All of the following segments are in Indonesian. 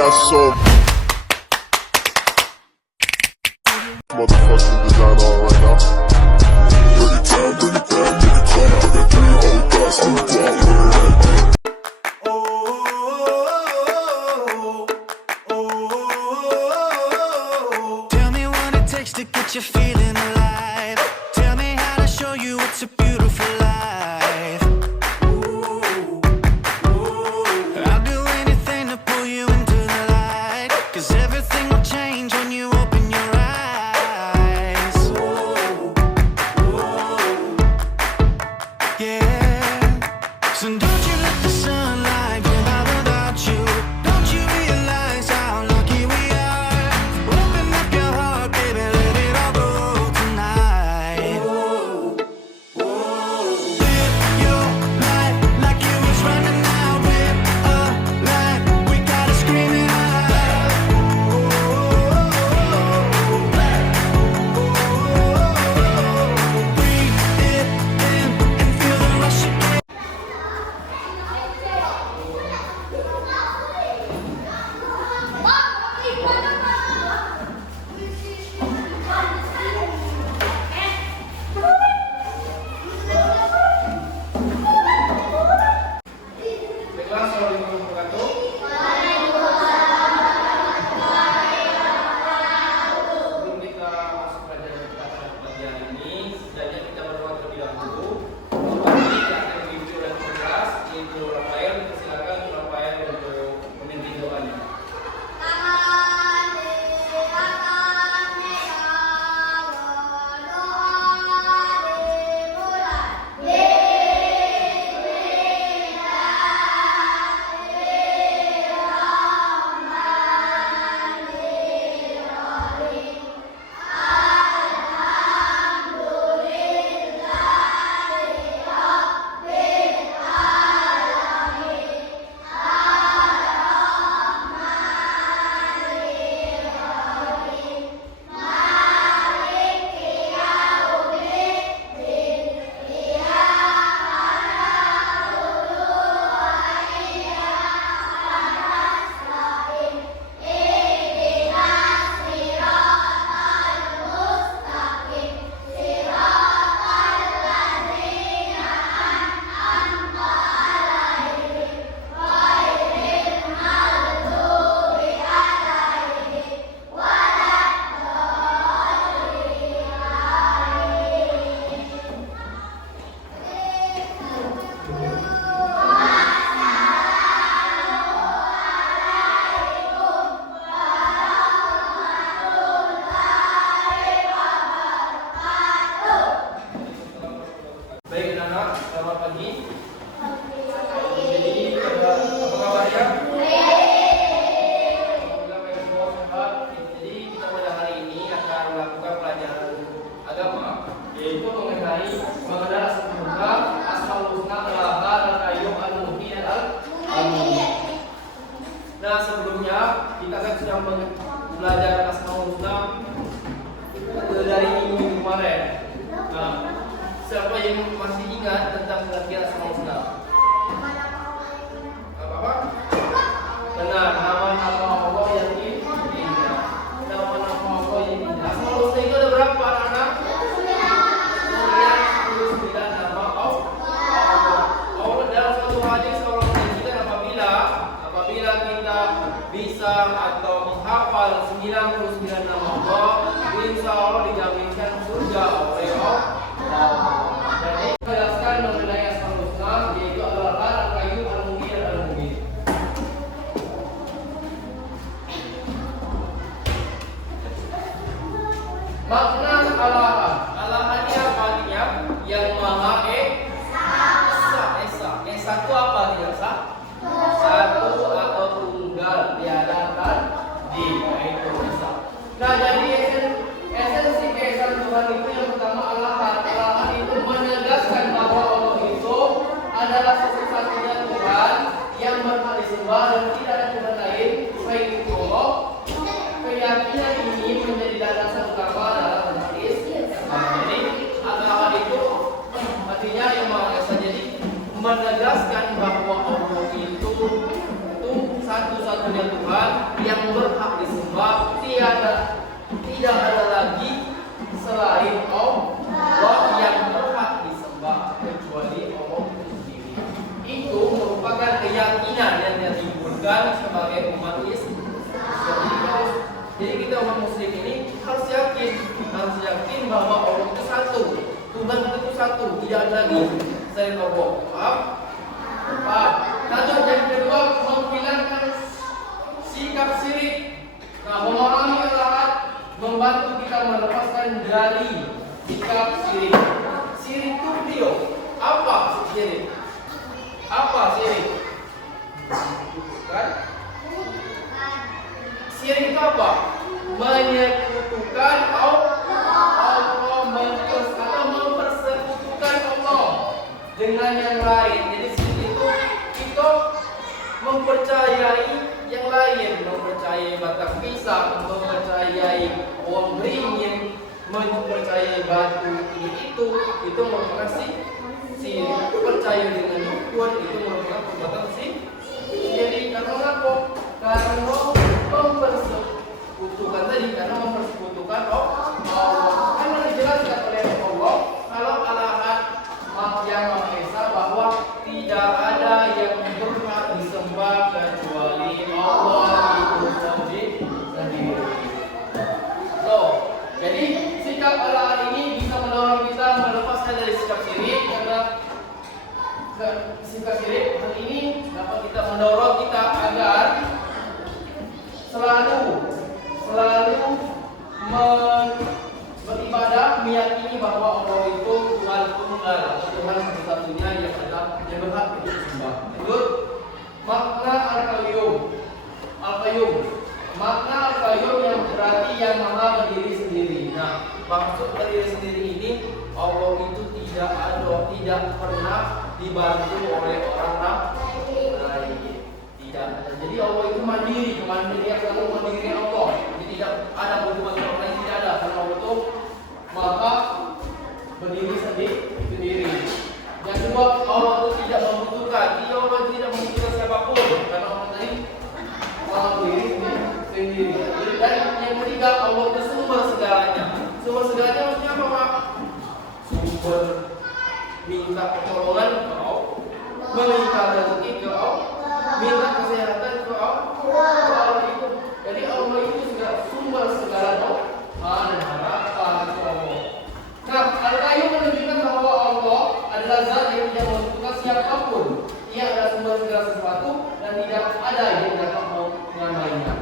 got some motherfucking design on right now. Bring it down, bring it down, bring it down. I got 3 old guys to the Tell me what it takes to get you feeling alive. Tell me how to show you it's a beautiful life. I'll do anything to pull you into the light, 'cause everything will change when you open your eyes. Yeah. So don't you let the sunlight dim out without you. Don't you realize how lucky we are? Open up your heart, baby, let it all go tonight. Live your life like it was running out with a light. We gotta scream it out. Breathe it in and feel the rush again. Sebelum kita masuk pelajaran ini, setidaknya kita berdoa terlebih dahulu. Nanti kita akan dipimpin oleh kelas, yaitu Rafael. Silakan Rafael untuk memimpin doanya. Baik anak-anak, selamat pagi. Jadi, apa kabar ya? Alhamdulillah baik semua sehat. Jadi kita pada hari ini akan melakukan pelajaran agama, yaitu mengenai mengenal asmaul husna, al-laha, al-qayyum, al-muhyi, dan al-mu'min. Nah, sebelumnya kita kan sudah belajar asmaul husna dari minggu kemarin. Nah, siapa yang masih ingat tentang pengertian asmaul husna? Apa? Benar, nama-nama Allah yang indah. Nama-nama Allah yang indah. Asmaul husna itu ada berapa anak-anak? 99 nama Allah. Allah dalam suatu hadis Allah menjanjikan apabila kita bisa atau menghafal 99 nama Allah, insya Allah dijaminkan surga oleh Allah. Jadi jelaskan mengenai asmaul husna, yaitu al-laha, al-qayyum, al-muhyi, dan al-mu'min. Makna al-laha. Al-laha ini apa artinya? Yang maha esa. Esa itu apa artinya? Satu atau tunggal, tiada tanding. Itu esa. Nah, jadi esensi keesaan Tuhan itu yang pertama al-laha. Al-laha itu menegaskan bahwa Allah itu adalah satu-satunya Tuhan yang berhak disembah dan tidak ada Tuhan lain selain itu Allah. Keyakinan ini menjadi landasan utama dalam umat Islam. Jadi al-laha itu artinya yang maha esa. Jadi menegaskan bahwa Allah itu satu-satunya Tuhan yang berhak disembah, tidak ada lagi selain Allah yang berhak disembah kecuali Allah itu sendiri. Itu merupakan keyakinan yang ditimbulkan sebagai umat Islam. Jadi kita umat Muslim ini harus yakin bahwa Allah itu satu, Tuhan itu satu, tidak ada lagi selain Allah. Paham? Lanjut yang kedua, menghilangkan sikap syirik. Nah, memahami al-ahad membantu kita melepaskan dari sikap syirik. Syirik itu video. Apa syirik? Apa syirik? Kan? Syirik itu apa? Menyekutukan Allah, atau mempersekutukan Allah dengan yang lain. Jadi syirik itu kita mempercayai yang lain, mempercayai batang pisang, mempercayai uang beringin, mempercayai batu ini itu merupakan syirik. Percaya dengan Tuhan itu merupakan perbuatan syirik. Jadi karena apa? Karena mempersekutukan tadi, karena mempersekutukan Allah. Karena dijelaskan oleh Allah kalau al-ahad yang Maha Esa bahwa tidak ada yang berhak disembah kecuali Allah itu sendiri. Jadi sikap al-ahad ini bisa mendorong kita melepaskan dari sikap syirik, karena sikap syirik hal ini dapat kita mendorong kita agar selalu beribadah, meyakini bahwa Allah itu Tuhan tunggal, Tuhan satu-satunya yang berhak disembah. Lanjut, makna al-qayyum. Makna al-qayyum yang berarti yang maha berdiri sendiri. Nah, maksud berdiri sendiri ini Allah itu tidak pernah dibantu oleh orang lain. Tidak ada. Jadi Allah itu mandiri, kemandirian selalu mandiri Allah. Jadi tidak ada bantuan orang lain, tidak ada. Karena Allah itu maha berdiri sendiri. Yang kedua, Allah itu tidak membutuhkan. Allah tidak membutuhkan siapapun. Karena Allah tadi maha berdiri sendiri. Dan yang ketiga, Allah itu sumber segalanya. Sumber segalanya maksudnya apa, Pak? Sumber minta pertolongan ke Allah, meminta rezeki ke Allah, minta kesehatan ke Allah itu. Jadi Allah itu sumber segala doa dan harapan ke Allah. Nah, al-qayyum menunjukkan bahwa Allah adalah zat yang tidak membutuhkan siapapun. Ia adalah sumber segala sesuatu dan tidak ada yang dapat mengamainya.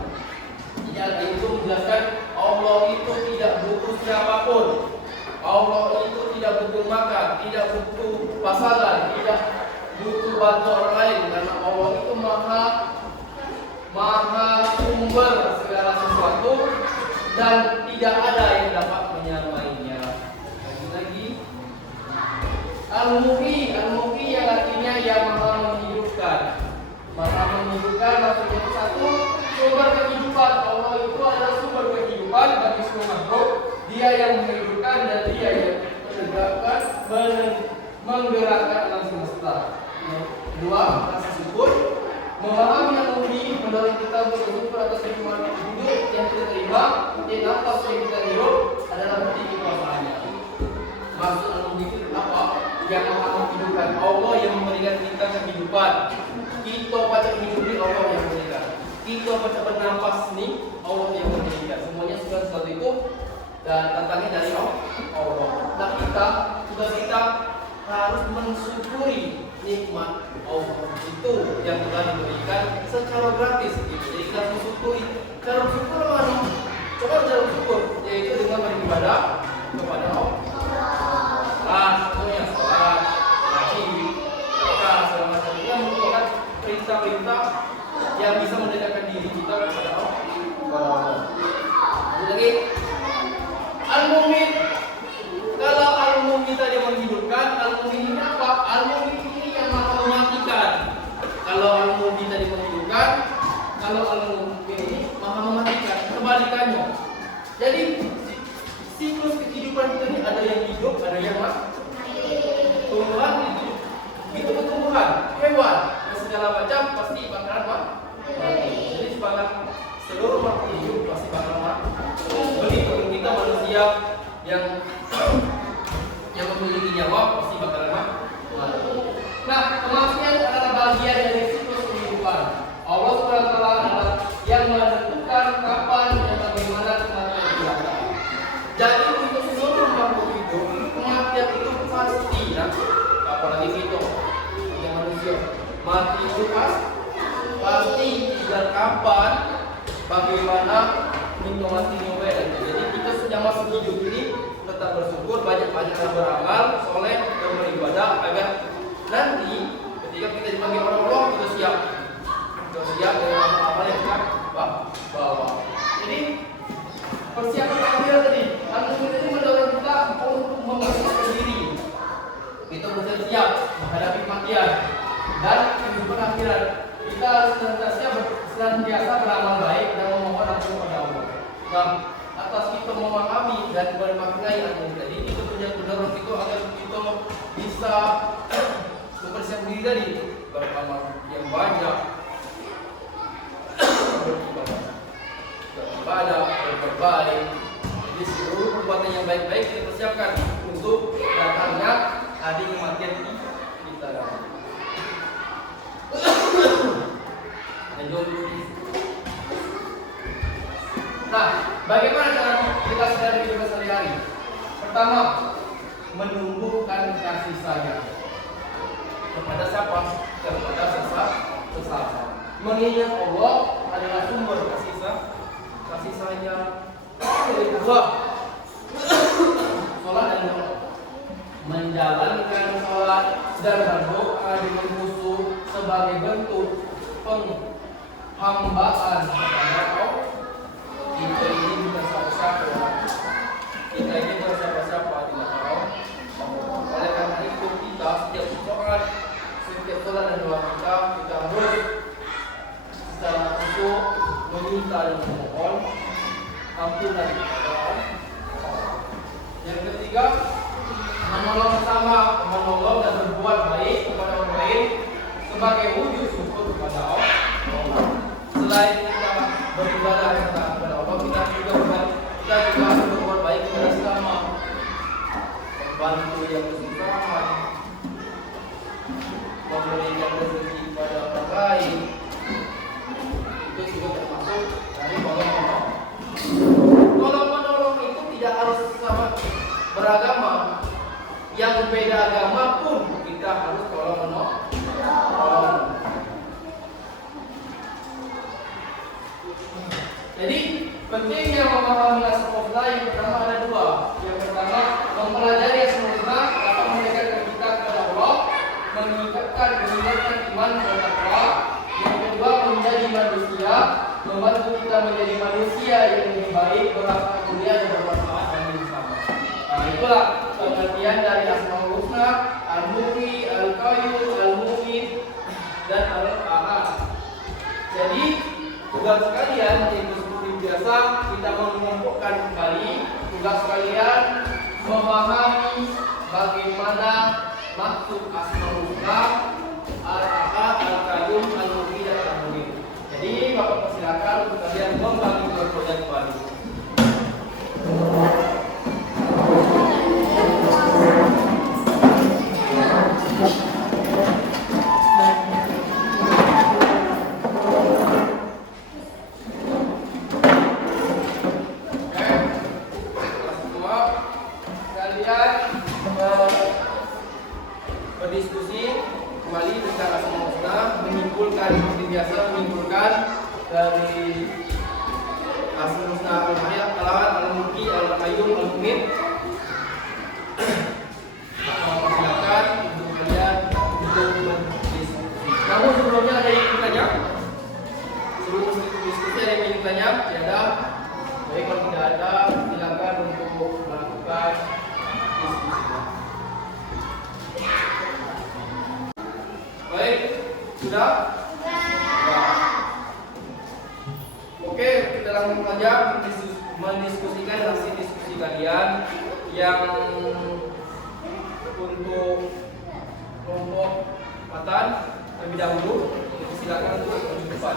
Jadi itu menjelaskan Allah itu tidak butuh siapapun. Allah itu tidak butuh makan, tidak butuh pasangan, tidak butuh bantu orang lain, karena Allah itu maha sumber segala sesuatu dan tidak ada yang dapat menyamainya. Lagi Al-Muhyi yang artinya yang maha menghidupkan. Maha menghidupkan maksudnya satu, sumber kehidupan. Allah itu adalah sumber kehidupan bagi semua makhluk. Dia yang menghidupkan dan dia yang menggerakkan alam semesta. Kedua, rasa syukur. Memahami Al-Muhyi mendorong kita untuk bersyukur atas nikmat hidup yang kita terima, dan nafas yang kita hirup adalah bukti kekuasaannya. Maksud Al-Muhyi itu apa? Yang maha menghidupkan. Allah yang memberikan kita kehidupan. Kita baca hidup ini Allah yang memberikan. Kita baca bernafas ini Allah yang memberikan. Semuanya segala sesuatu itu dan datangnya dari Allah. Nah, tugas kita harus mensyukuri nikmat Allah itu yang telah diberikan secara gratis. Jadi kita harus mensyukuri. Cara bersyukur mana? Coba cara bersyukur, yaitu dengan beribadah kepada Allah. Contohnya sholat, haji, sedekah, segala macam itu merupakan perintah-perintah yang bisa mendekatkan diri kita kepada Allah. Lagi. Al-Muhyi, kalau Al-Muhyi tadi menghidupkan, Al-Muhyi ini apa? Al-Muhyi ini yang maha mematikan. Kalau Al-Muhyi tadi menghidupkan, kalau Al-Muhyi ini maha mematikan. Kebalikannya. Jadi siklus kehidupan kita ini ada yang hidup, ada yang mati. Tumbuhan hidup, itu tumbuhan, hewan, dan segala macam pasti bakalan mati. mati itu pasti, dan kapan, bagaimana mati lagi. Jadi kita sudah masuk hidup ini tetap bersyukur, banyak-banyak beramal, soleh dan beribadah agar nanti ketika kita dipanggil oleh Allah kita siap dengan amal yang kita bawa. Jadi persiapan akhirat tadi, antum ini mendorong kita untuk mempersiapkan diri. Kita bersiap menghadapi kematian dan kehidupan akhirat. Kita harus senantiasa beramal baik dan memohon ampun kepada Allah. Nah, atas kita memahami dan memaknai ayat tadi, itu punya mendorong itu agar kita bisa mempersiapkan diri tadi, beramal yang banyak, beribadah, berbaik. Jadi seluruh perbuatan yang baik-baik kita persiapkan untuk datangnya hari kematian kita. Nah, bagaimana cara kita sadari kehidupan sehari-hari? Pertama, menumbuhkan kasih sayang kepada siapa? Kepada sesama. Mengingat Allah adalah sumber kasih sayang. Yang kedua, sholat dan doa. Menjalankan sholat dan berdoa dengan khusyuk sebagai bentuk penghambaan kepada Allah. Kita ini bukan siapa-siapa di mata Allah. Oleh karena itu kita setiap sholat dan doa kita harus secara khusyuk meminta dan memohon ampunan kepada Allah. Yang ketiga, menolong sesama, menolong dan berbuat baik kepada orang lain sebagai wujud syukur kepada Allah. Selain kita beribadah kepada Allah, kita juga berbuat baik kepada sesama, membantu yang kesusahan, memberikan rezeki kepada orang lain. Itu juga termasuk dari menolong. Tolong-menolong itu tidak harus sama beragama. Yang beda agama pun kita harus tolong-menolong. Jadi pentingnya memahami asmaullah yang pertama ada dua. Yang pertama, mempelajari asmaullah dapat mendekatkan kita kepada Allah, meningkatkan iman dan takwa. Yang kedua, menjadi manusia, membantu kita menjadi manusia yang lebih baik, berakhlak mulia dan bermanfaat bagi sesama. Nah, itulah pengertian dari Asmaul Husna, Al-Muhyi, Al-Qayyum, Al-Mu'min, dan Al-Ahad. Jadi tugas kalian yaitu seperti biasa kita mengumpulkan kembali tugas kalian memahami bagaimana maksud Asmaul Husna, Al-Ahad, Al-Qayyum, Al-Muhyi, dan Al-Mu'min. Jadi Bapak persilakan untuk kalian membagi tugas kembali. Berdiskusi kembali tentang Asmaul Husna, menyimpulkan seperti biasa, menyimpulkan dari Asmaul Husna Al-Ahad, Al-Ahad, Al-Muhyi, Al-Qayyum, Al-Mu'min. Silakan untuk kalian untuk berdiskusi. Namun sebelumnya ada yang ingin tanya? Sebelum diskusi ada yang ingin tanya? Tiada? Baik, kalau tidak ada, silakan untuk melakukan diskusi. Baik, sudah? Oke, kita langsung saja mendiskusikan hasil diskusi kalian yang untuk kelompok matan terlebih dahulu. Silakan untuk maju ke depan.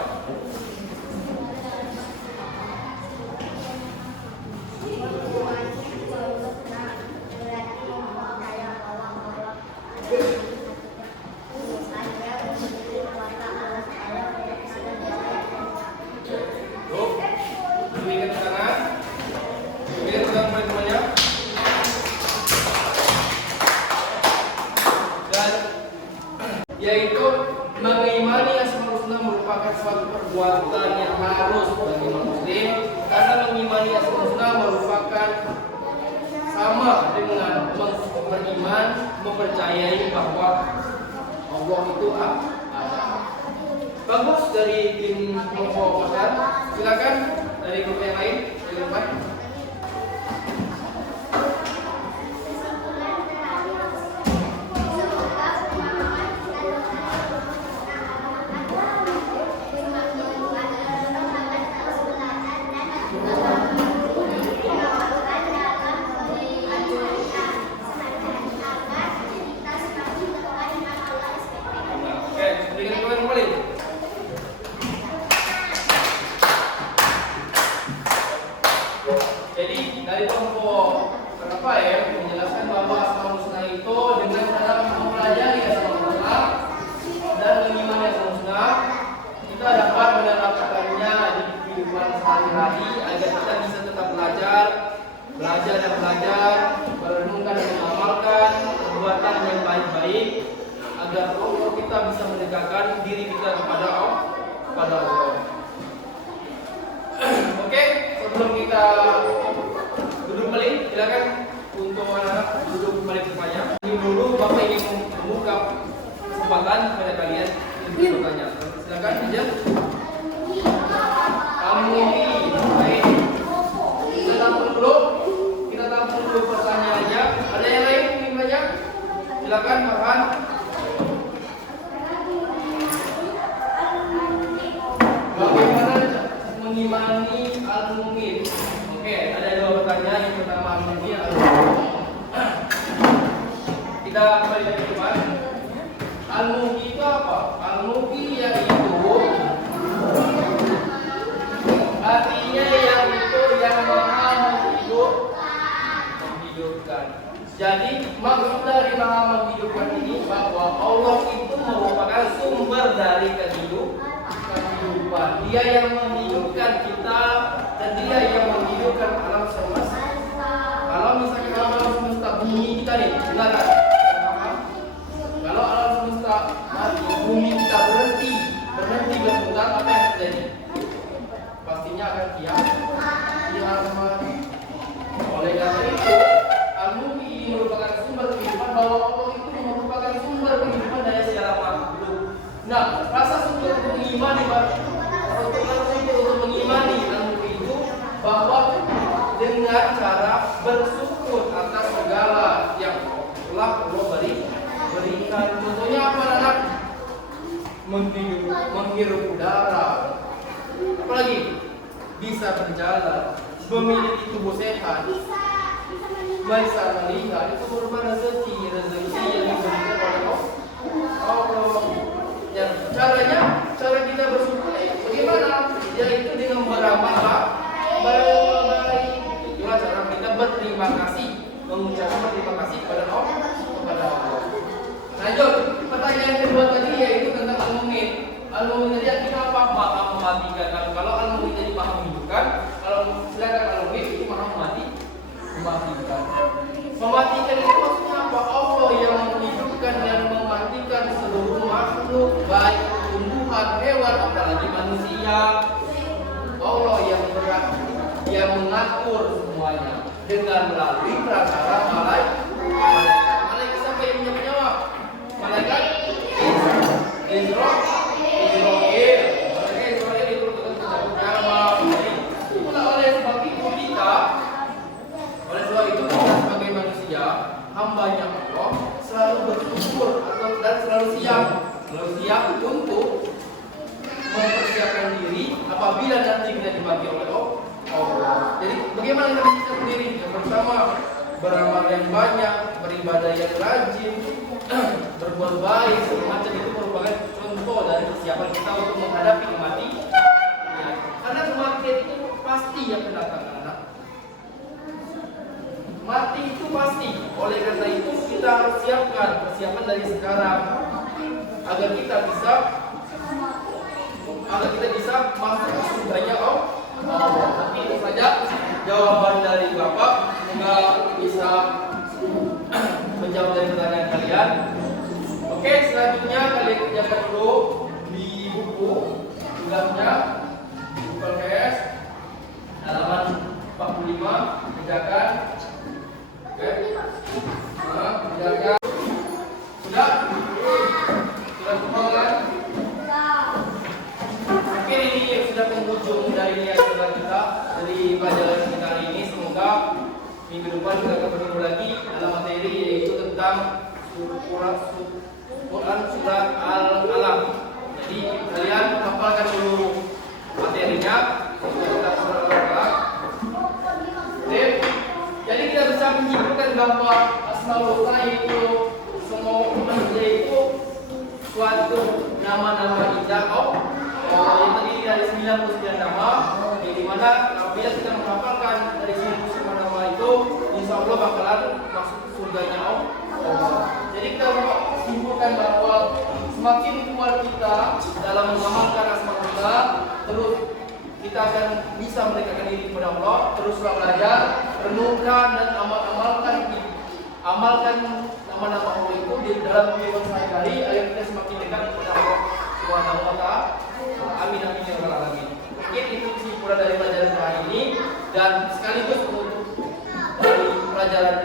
Yaitu Mengimani Asmaul Husna merupakan suatu perbuatan yang harus bagi muslim, karena mengimani Asmaul Husna merupakan sama dengan beriman, mempercayai bahwa Allah itu ada. Bagus dari tim kelompok Makan. Silakan dari grup yang lain di depan. Jadi dari kelompok berapa ya menjelaskan bahwa Asmaul Husna itu dengan cara mempelajari Asmaul Husna dan mengimani Asmaul Husna, kita dapat menerapkannya di kehidupan sehari-hari agar kita bisa tetap belajar dan belajar, merenungkan dan mengamalkan perbuatan yang baik-baik agar kita bisa mendekatkan diri kita kepada Allah. Oke, sebelum kita duduk balik, silakan untuk anak-anak duduk balik semuanya. Ini dulu Bapak ingin membuka kesempatan kepada kalian untuk bertanya. Silakan aja. Kamu baik. Kita tampung dulu pertanyaannya. Ada yang lain ingin bertanya? Silakan Bapak. Bagaimana mengimani al-mumin? Oke, ada dua pertanyaan. Yang pertama al-mumin, al-mumin. Kita kembali lagi ke depan. Al-mumin itu apa? Al-mumin yaitu artinya yang maha menghidupkan. Jadi maksud dari maha menghidupkan ini bahwa Allah itu merupakan sumber dari kehidupan. Dia yang menghidupkan kita dan Dia yang menghidupkan alam semesta. Kalau misalnya alam semesta bumi kita nih, benar? Kalau alam semesta mati, bumi kita berhenti berputar, apa yang terjadi? Pastinya akan kiamat. Oleh karena itu, al-mumin ini merupakan sumber kehidupan, bahwa Allah itu merupakan sumber kehidupan dari segala makhluk. Nah, rasa syukur untuk mengimani al-mumin itu bahwa dengan cara bersyukur atas segala yang telah Allah berikan. Contohnya apa, anak? Menghirup udara, apalagi bisa berjalan, memiliki tubuh sehat, bisa melihat, itu merupakan rezeki yang diberikan oleh Allah. Ya, cara kita bersyukur bagaimana? Yaitu dengan beramal baik. Itulah cara kita berterima kasih, mengucapkan terima kasih kepada Allah. Lanjut, pertanyaan kedua tadi yaitu tentang al-mumin. Al-mumin tadi artinya apa? Maha mematikan. Kalau al-mumin tadi maha menghidupkan, kalau silakan al-mumin itu maha mematikan. Mematikan itu maksudnya apa? Allah yang menghidupkan dan mematikan seluruh makhluk, baik tumbuhan, hewan, apalagi manusia. Allah yang mengatur semuanya dengan melalui perantara malaikat. Siapa yang punya nyawa? Malaikat Israel diturunkan untuk nyawa. Itulah oleh sebab itu kita sebagai manusia, hambanya Allah, selalu bersyukur dan selalu siap untuk mempersiapkan diri apabila nanti kita dipanggil oleh Allah. Jadi bagaimana kita bisa sendiri? Yang pertama, beramal yang banyak, beribadah yang rajin, berbuat baik, semacam itu merupakan contoh dari kesiapan kita untuk menghadapi kematian. Karena kematian itu pasti yang akan datang, anak. Mati itu pasti. Oleh karena itu kita harus siapkan persiapan dari sekarang agar kita bisa masuk ke surganya Allah. Itu saja jawaban dari Bapak. Semoga bisa menjawab dari pertanyaan kalian. Oke, selanjutnya kalian kerjakan dulu semuanya. Buka PS halaman 45, kerjakan. Oke. Nah, kerjakan. Sudah? Sudah semua kan? Mungkin ini sudah penghujung dari niatan kita dari pelajaran kita hari ini. Semoga minggu depan kita akan bertemu lagi dalam materi yaitu tentang Quran surat Al-Alaq. Jadi kalian hafalkan dulu materinya tentang surat Al-Alaq. Jadi kita bisa menyimpulkan bahwa Asmaul Husna itu semua yaitu suatu nama-nama indah yang terdiri dari 99 nama, di mana apabila kita menghafalkan dari 99 nama itu, insya Allah bakalan masuk surganya Allah. Jadi kita simpulkan bahwa semakin kuat kita dalam mengamalkan Asmaul Husna, terus kita akan bisa mendekatkan diri kepada Allah. Teruslah belajar, renungkan dan amalkan nama-nama Allah itu di dalam kehidupan sehari-hari agar kita semakin dekat kepada Allah Subhanahu wa Ta'ala. Amin amin ya rabbal alamin. Mungkin itu kesimpulan dari pelajaran hari ini dan sekaligus untuk dari pelajaran